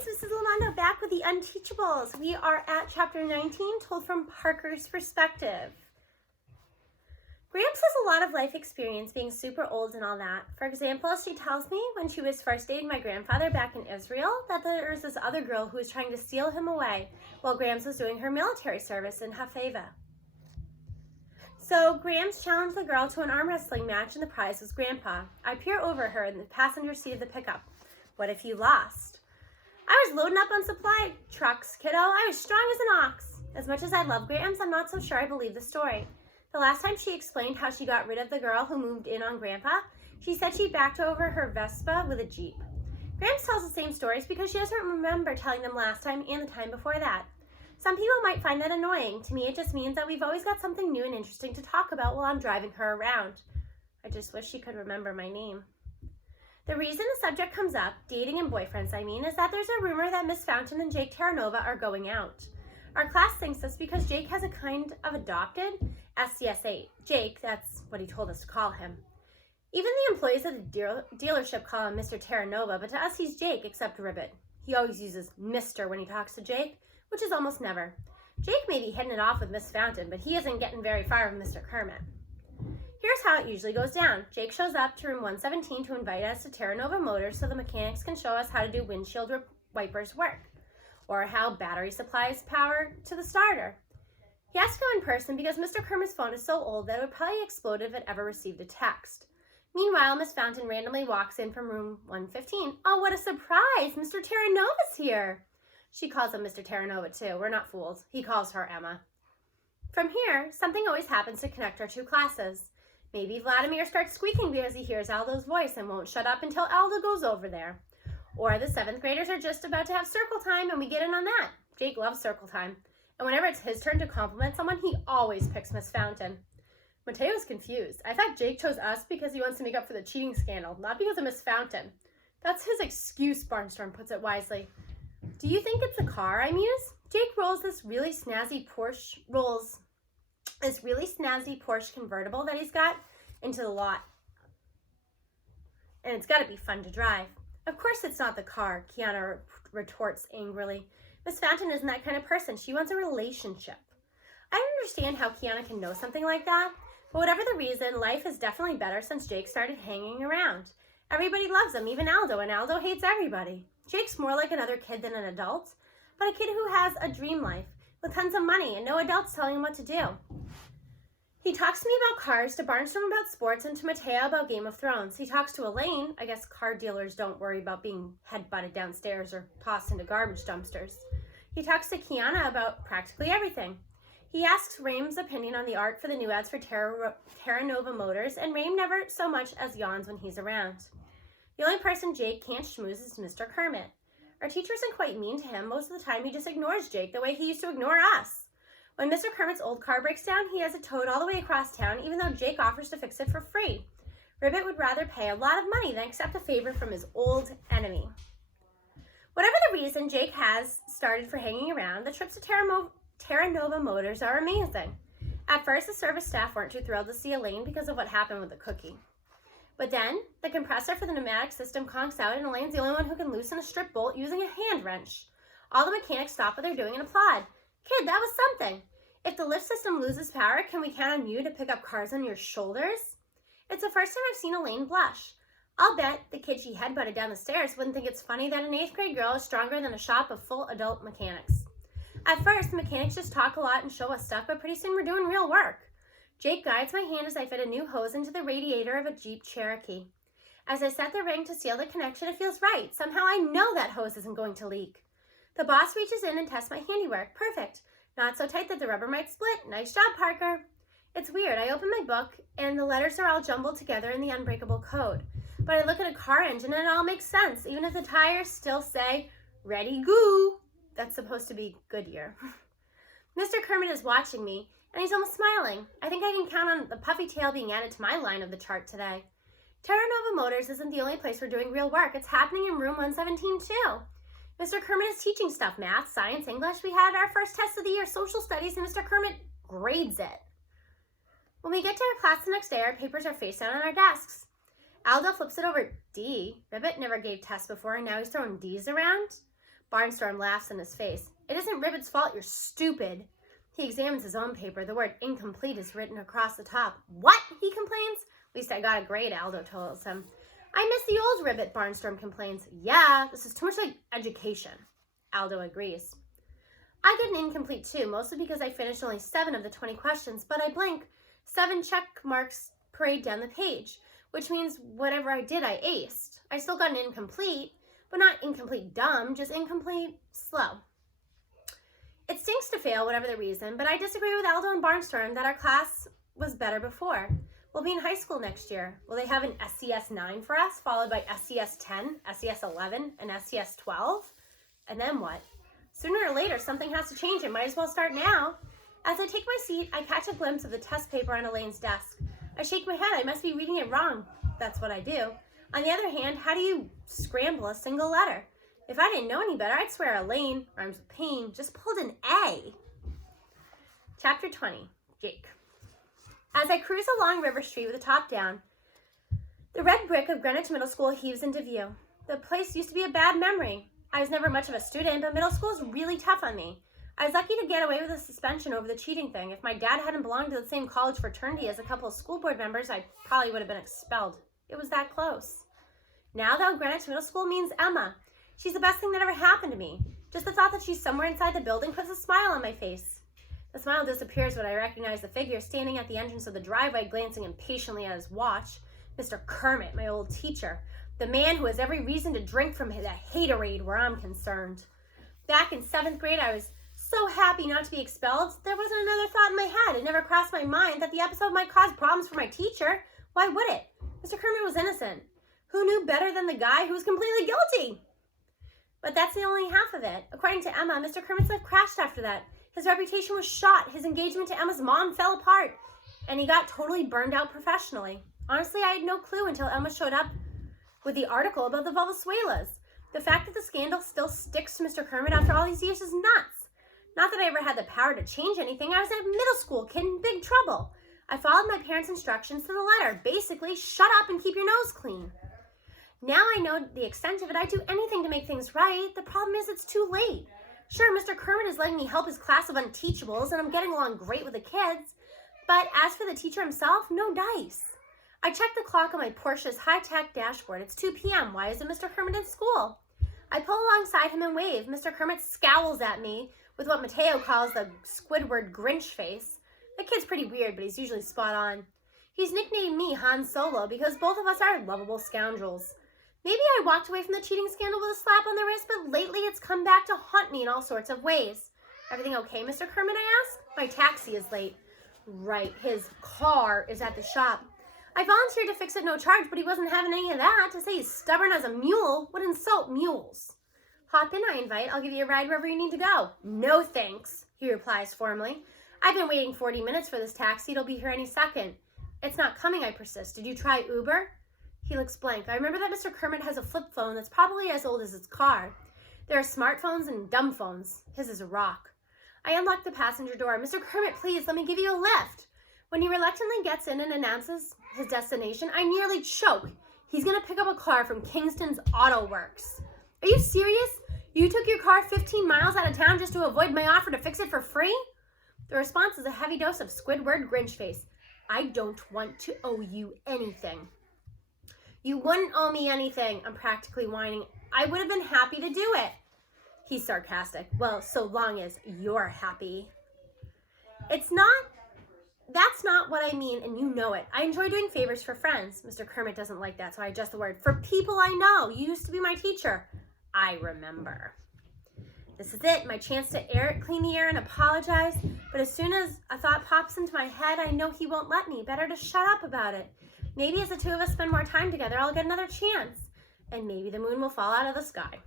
kids, this is Aloud back with the Unteachables. We are at chapter 19, told from Parker's perspective. Gramps has a lot of life experience being super old and all that. For example, she tells me when she was first dating my grandfather back in Israel that there was this other girl who was trying to steal him away while Gramps was doing her military service in Hafeva. So Gramps challenged the girl to an arm wrestling match and the prize was Grandpa. I peer over her in the passenger seat of the pickup. What if you lost? I was loading up on supply trucks, kiddo. I was strong as an ox. As much as I love Gramps, I'm not so sure I believe the story. The last time she explained how she got rid of the girl who moved in on Grandpa, she said she backed over her Vespa with a Jeep. Gramps tells the same stories because she doesn't remember telling them last time and the time before that. Some people might find that annoying. To me, it just means that we've always got something new and interesting to talk about while I'm driving her around. I just wish she could remember my name. The reason the subject comes up, dating and boyfriends I mean, is that there's a rumor that Miss Fountain and Jake Terranova are going out. Our class thinks this because Jake has a kind of adopted SCSA. Jake, that's what he told us to call him. Even the employees of the dealership call him Mr. Terranova, but to us he's Jake, except Ribbit. He always uses Mr. when he talks to Jake, which is almost never. Jake may be hitting it off with Miss Fountain, but he isn't getting very far with Mr. Kermit. Here's how it usually goes down. Jake shows up to room 117 to invite us to Terranova Motors so the mechanics can show us how to do windshield wipers work, or how battery supplies power to the starter. He has to go in person because Mr. Kermit's phone is so old that it would probably explode if it ever received a text. Meanwhile, Miss Fountain randomly walks in from room 115. Oh, what a surprise! Mr. Terranova's here! She calls him Mr. Terranova too. We're not fools. He calls her Emma. From here, something always happens to connect our two classes. Maybe Vladimir starts squeaking because he hears Aldo's voice and won't shut up until Aldo goes over there. Or the 7th graders are just about to have circle time and we get in on that. Jake loves circle time. And whenever it's his turn to compliment someone, he always picks Miss Fountain. Mateo's confused. I thought Jake chose us because he wants to make up for the cheating scandal, not because of Miss Fountain. That's his excuse, Barnstorm puts it wisely. Do you think it's a car, I muse? Jake rolls this really snazzy Porsche convertible that he's got into the lot. And it's got to be fun to drive. Of course it's not the car, Kiana retorts angrily. Miss Fountain isn't that kind of person. She wants a relationship. I understand how Kiana can know something like that, but whatever the reason, life is definitely better since Jake started hanging around. Everybody loves him, even Aldo, and Aldo hates everybody. Jake's more like another kid than an adult, but a kid who has a dream life with tons of money and no adults telling him what to do. He talks to me about cars, to Barnstorm about sports, and to Mateo about Game of Thrones. He talks to Elaine. I guess car dealers don't worry about being head-butted downstairs or tossed into garbage dumpsters. He talks to Kiana about practically everything. He asks Raim's opinion on the art for the new ads for Terranova Motors, and Raim never so much as yawns when he's around. The only person Jake can't schmooze is Mr. Kermit. Our teacher isn't quite mean to him. Most of the time, he just ignores Jake the way he used to ignore us. When Mr. Kermit's old car breaks down, he has it towed all the way across town, even though Jake offers to fix it for free. Ribbit would rather pay a lot of money than accept a favor from his old enemy. Whatever the reason Jake has started for hanging around, the trips to Terranova Motors are amazing. At first, the service staff weren't too thrilled to see Elaine because of what happened with the cookie. But then, the compressor for the pneumatic system conks out and Elaine's the only one who can loosen a strip bolt using a hand wrench. All the mechanics stop what they're doing and applaud. Kid, that was something. If the lift system loses power, can we count on you to pick up cars on your shoulders? It's the first time I've seen Elaine blush. I'll bet the kid she headbutted down the stairs wouldn't think it's funny that an 8th grade girl is stronger than a shop of full adult mechanics. At first, the mechanics just talk a lot and show us stuff, but pretty soon we're doing real work. Jake guides my hand as I fit a new hose into the radiator of a Jeep Cherokee. As I set the ring to seal the connection, it feels right. Somehow I know that hose isn't going to leak. The boss reaches in and tests my handiwork. Perfect. Not so tight that the rubber might split. Nice job, Parker. It's weird. I open my book and the letters are all jumbled together in the unbreakable code. But I look at a car engine and it all makes sense, even if the tires still say, ready, goo. That's supposed to be Goodyear. Mr. Kermit is watching me, and he's almost smiling. I think I can count on the puffy tail being added to my line of the chart today. Terranova Motors isn't the only place we're doing real work. It's happening in room 117 too. Mr. Kermit is teaching stuff, math, science, English. We had our first test of the year, social studies, and Mr. Kermit grades it. When we get to our class the next day, our papers are face down on our desks. Aldo flips it over D. Ribbit never gave tests before, and now he's throwing D's around. Barnstorm laughs in his face. It isn't Ribbit's fault, you're stupid. He examines his own paper. The word incomplete is written across the top. What? He complains. At least I got a grade, Aldo tells him. I miss the old Ribbit, Barnstorm complains. Yeah, this is too much like education. Aldo agrees. I get an incomplete too, mostly because I finished only 7 of the 20 questions, but I blink. 7 check marks parade down the page, which means whatever I did, I aced. I still got an incomplete, but not incomplete dumb, just incomplete slow. It stinks to fail, whatever the reason, but I disagree with Aldo and Barnstorm that our class was better before. We'll be in high school next year. Will they have an SCS 9 for us, followed by SCS 10, SCS 11, and SCS 12? And then what? Sooner or later, something has to change. It might as well start now. As I take my seat, I catch a glimpse of the test paper on Elaine's desk. I shake my head. I must be reading it wrong. That's what I do. On the other hand, how do you scramble a single letter? If I didn't know any better, I'd swear Elaine, rhymes with pain, just pulled an A. Chapter 20, Jake. As I cruise along River Street with the top down, the red brick of Greenwich Middle School heaves into view. The place used to be a bad memory. I was never much of a student, but middle school is really tough on me. I was lucky to get away with a suspension over the cheating thing. If my dad hadn't belonged to the same college fraternity as a couple of school board members, I probably would have been expelled. It was that close. Now, though, Greenwich Middle School means Emma. She's the best thing that ever happened to me. Just the thought that she's somewhere inside the building puts a smile on my face. The smile disappears when I recognize the figure standing at the entrance of the driveway, glancing impatiently at his watch. Mr. Kermit, my old teacher. The man who has every reason to drink from the haterade where I'm concerned. Back in 7th grade, I was so happy not to be expelled. There wasn't another thought in my head. It never crossed my mind that the episode might cause problems for my teacher. Why would it? Mr. Kermit was innocent. Who knew better than the guy who was completely guilty? But that's the only half of it. According to Emma, Mr. Kermit's life crashed after that. His reputation was shot. His engagement to Emma's mom fell apart. And he got totally burned out professionally. Honestly, I had no clue until Emma showed up with the article about the Volvosuelas. The fact that the scandal still sticks to Mr. Kermit after all these years is nuts. Not that I ever had the power to change anything. I was a middle school kid in big trouble. I followed my parents' instructions to the letter. Basically, shut up and keep your nose clean. Now I know the extent of it. I'd do anything to make things right. The problem is it's too late. Sure, Mr. Kermit is letting me help his class of Unteachables, and I'm getting along great with the kids. But as for the teacher himself, no dice. I checked the clock on my Porsche's high-tech dashboard. It's 2 p.m. Why isn't Mr. Kermit in school? I pull alongside him and wave. Mr. Kermit scowls at me with what Mateo calls the Squidward Grinch face. The kid's pretty weird, but he's usually spot on. He's nicknamed me Han Solo because both of us are lovable scoundrels. Maybe I walked away from the cheating scandal with a slap on the wrist, but lately it's come back to haunt me in all sorts of ways. Everything okay, Mr. Kermit, I ask? My taxi is late. Right, his car is at the shop. I volunteered to fix it no charge, but he wasn't having any of that. To say he's stubborn as a mule would insult mules. Hop in, I invite. I'll give you a ride wherever you need to go. No thanks, he replies formally. I've been waiting 40 minutes for this taxi. It'll be here any second. It's not coming, I persist. Did you try Uber? He looks blank. I remember that Mr. Kermit has a flip phone that's probably as old as his car. There are smartphones and dumb phones. His is a rock. I unlock the passenger door. Mr. Kermit, please, let me give you a lift. When he reluctantly gets in and announces his destination, I nearly choke. He's going to pick up a car from Kingston's Auto Works. Are you serious? You took your car 15 miles out of town just to avoid my offer to fix it for free? The response is a heavy dose of Squidward Grinch face. I don't want to owe you anything. You wouldn't owe me anything, I'm practically whining. I would have been happy to do it. He's sarcastic. Well, so long as you're happy. That's not what I mean, and you know it. I enjoy doing favors for friends. Mr. Kermit doesn't like that, so I adjust the word. For people I know. You used to be my teacher. I remember. This is it, my chance to clean the air and apologize. But as soon as a thought pops into my head, I know he won't let me. Better to shut up about it. Maybe as the two of us spend more time together, I'll get another chance. And maybe the moon will fall out of the sky.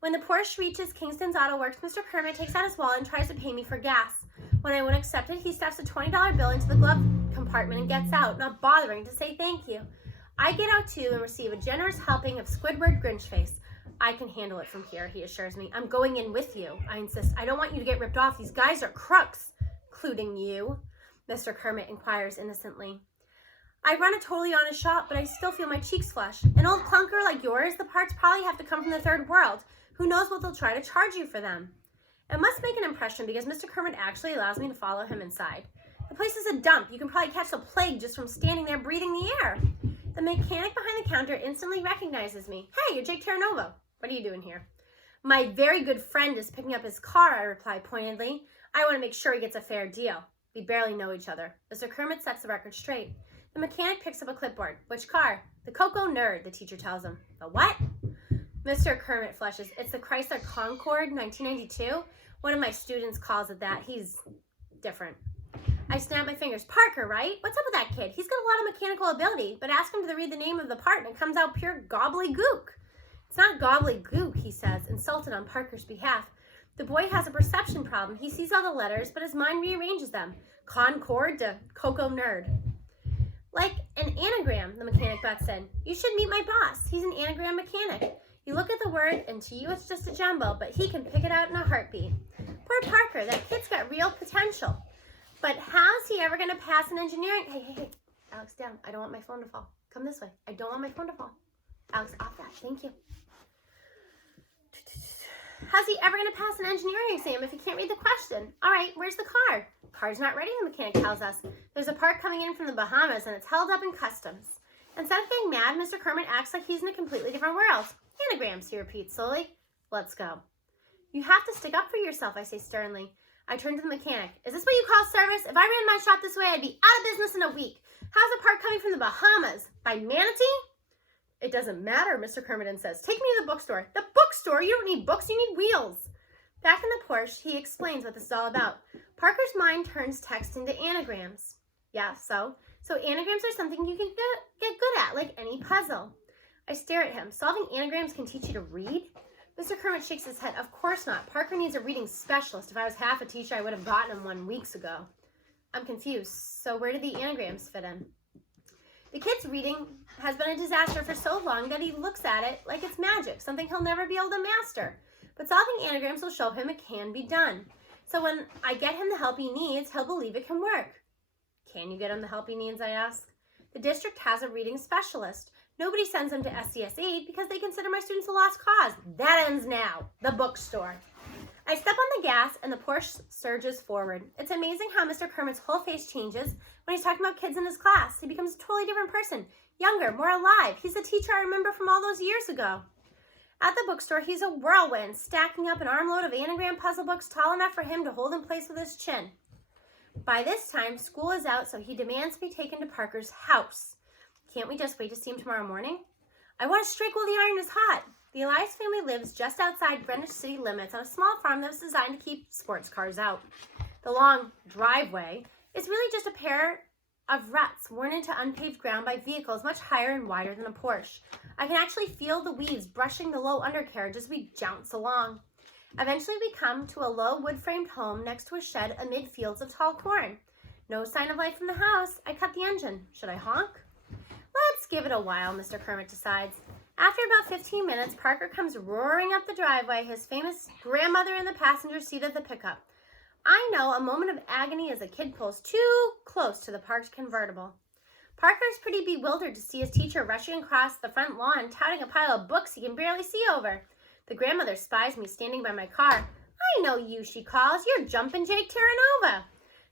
When the Porsche reaches Kingston's Auto Works, Mr. Kermit takes out his wallet and tries to pay me for gas. When I won't accept it, he stuffs a $20 bill into the glove compartment and gets out, not bothering to say thank you. I get out too and receive a generous helping of Squidward Grinch face. I can handle it from here, he assures me. I'm going in with you. I insist. I don't want you to get ripped off. These guys are crooks, including you, Mr. Kermit inquires innocently. I run a totally honest shop, but I still feel my cheeks flush. An old clunker like yours, the parts probably have to come from the third world. Who knows what they'll try to charge you for them? It must make an impression because Mr. Kermit actually allows me to follow him inside. The place is a dump. You can probably catch the plague just from standing there breathing the air. The mechanic behind the counter instantly recognizes me. Hey, you're Jake Terranova. What are you doing here? My very good friend is picking up his car, I reply pointedly. I want to make sure he gets a fair deal. We barely know each other. Mr. Kermit sets the record straight. The mechanic picks up a clipboard. Which car? The Cocoa Nerd, the teacher tells him. The what? Mr. Kermit flushes. It's the Chrysler Concorde 1992. One of my students calls it that. He's different. I snap my fingers. Parker, right? What's up with that kid? He's got a lot of mechanical ability, but ask him to read the name of the part and it comes out pure gobbledygook. It's not gobbledygook, he says, insulted on Parker's behalf. The boy has a perception problem. He sees all the letters, but his mind rearranges them. Concorde to Cocoa Nerd. Like an anagram, the mechanic butts in. You should meet my boss. He's an anagram mechanic. You look at the word, and to you it's just a jumble, but he can pick it out in a heartbeat. Poor Parker, that kid's got real potential. But how's he ever going to pass an engineering? Hey, Alex, down. I don't want my phone to fall. Come this way. I don't want my phone to fall. Alex, off that. Thank you. How's he ever going to pass an engineering exam if he can't read the question? All right, where's the car? Car's not ready, the mechanic tells us. There's a part coming in from the Bahamas, and it's held up in customs. Instead of getting mad, Mr. Kermit acts like he's in a completely different world. Anagrams, he repeats slowly. Let's go. You have to stick up for yourself, I say sternly. I turn to the mechanic. Is this what you call service? If I ran my shop this way, I'd be out of business in a week. How's the part coming from the Bahamas? By manatee? It doesn't matter, Mr. Kermit says. Take me to the bookstore. The bookstore? You don't need books, you need wheels. Back in the Porsche, he explains what this is all about. Parker's mind turns text into anagrams. Yeah, so anagrams are something you can get good at, like any puzzle. I stare at him. Solving anagrams can teach you to read? Mr. Kermit shakes his head. Of course not. Parker needs a reading specialist. If I was half a teacher, I would have gotten him one weeks ago. I'm confused. So where do the anagrams fit in? The kid's reading has been a disaster for so long that he looks at it like it's magic, something he'll never be able to master. But solving anagrams will show him it can be done. So when I get him the help he needs, he'll believe it can work. Can you get him the help he needs, I ask? The district has a reading specialist. Nobody sends them to SCS-8 because they consider my students a lost cause. That ends now. The bookstore. I step on the gas and the Porsche surges forward. It's amazing how Mr. Kermit's whole face changes when he's talking about kids in his class. He becomes a totally different person. Younger, more alive. He's the teacher I remember from all those years ago. At the bookstore, he's a whirlwind, stacking up an armload of anagram puzzle books tall enough for him to hold in place with his chin. By this time, school is out, so he demands to be taken to Parker's house. Can't we just wait to see him tomorrow morning? I want to strike while the iron is hot. The Elias family lives just outside Greenwich city limits on a small farm that was designed to keep sports cars out. The long driveway is really just a pair of ruts worn into unpaved ground by vehicles much higher and wider than a Porsche. I can actually feel the weeds brushing the low undercarriage as we jounce along. Eventually we come to a low wood-framed home next to a shed amid fields of tall corn. No sign of life from the house. I cut the engine. Should I honk? Let's give it a while, Mr. Kermit decides. After about 15 minutes, Parker comes roaring up the driveway, his famous grandmother in the passenger seat of the pickup. I know a moment of agony as the kid pulls too close to the parked convertible. Parker's pretty bewildered to see his teacher rushing across the front lawn, touting a pile of books he can barely see over. The grandmother spies me standing by my car. I know you, she calls. You're Jumpin' Jake Terranova.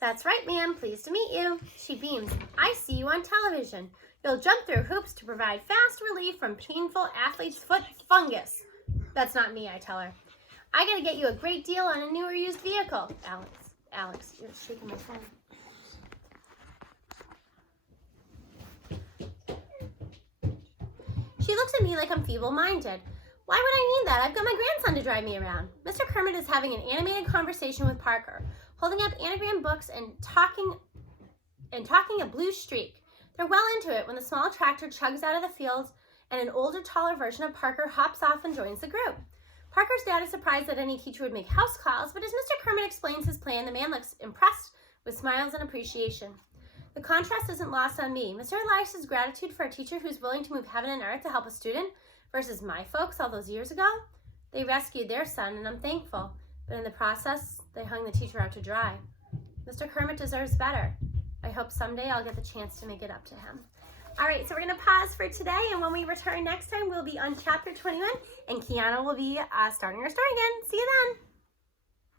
That's right, ma'am. Pleased to meet you. She beams. I see you on television. You'll jump through hoops to provide fast relief from painful athlete's foot fungus. That's not me, I tell her. I gotta get you a great deal on a new or used vehicle. Alex, you're shaking my phone. She looks at me like I'm feeble-minded. Why would I need that? I've got my grandson to drive me around. Mr. Kermit is having an animated conversation with Parker, holding up anagram books and talking a blue streak. They're well into it when the small tractor chugs out of the field and an older, taller version of Parker hops off and joins the group. Parker's dad is surprised that any teacher would make house calls, but as Mr. Kermit explains his plan, the man looks impressed with smiles and appreciation. The contrast isn't lost on me. Mr. Elias's gratitude for a teacher who's willing to move heaven and earth to help a student versus my folks all those years ago. They rescued their son, and I'm thankful, but in the process, they hung the teacher out to dry. Mr. Kermit deserves better. I hope someday I'll get the chance to make it up to him. All right, so we're going to pause for today, and when we return next time, we'll be on chapter 21, and Kiana will be starting her story again. See you then.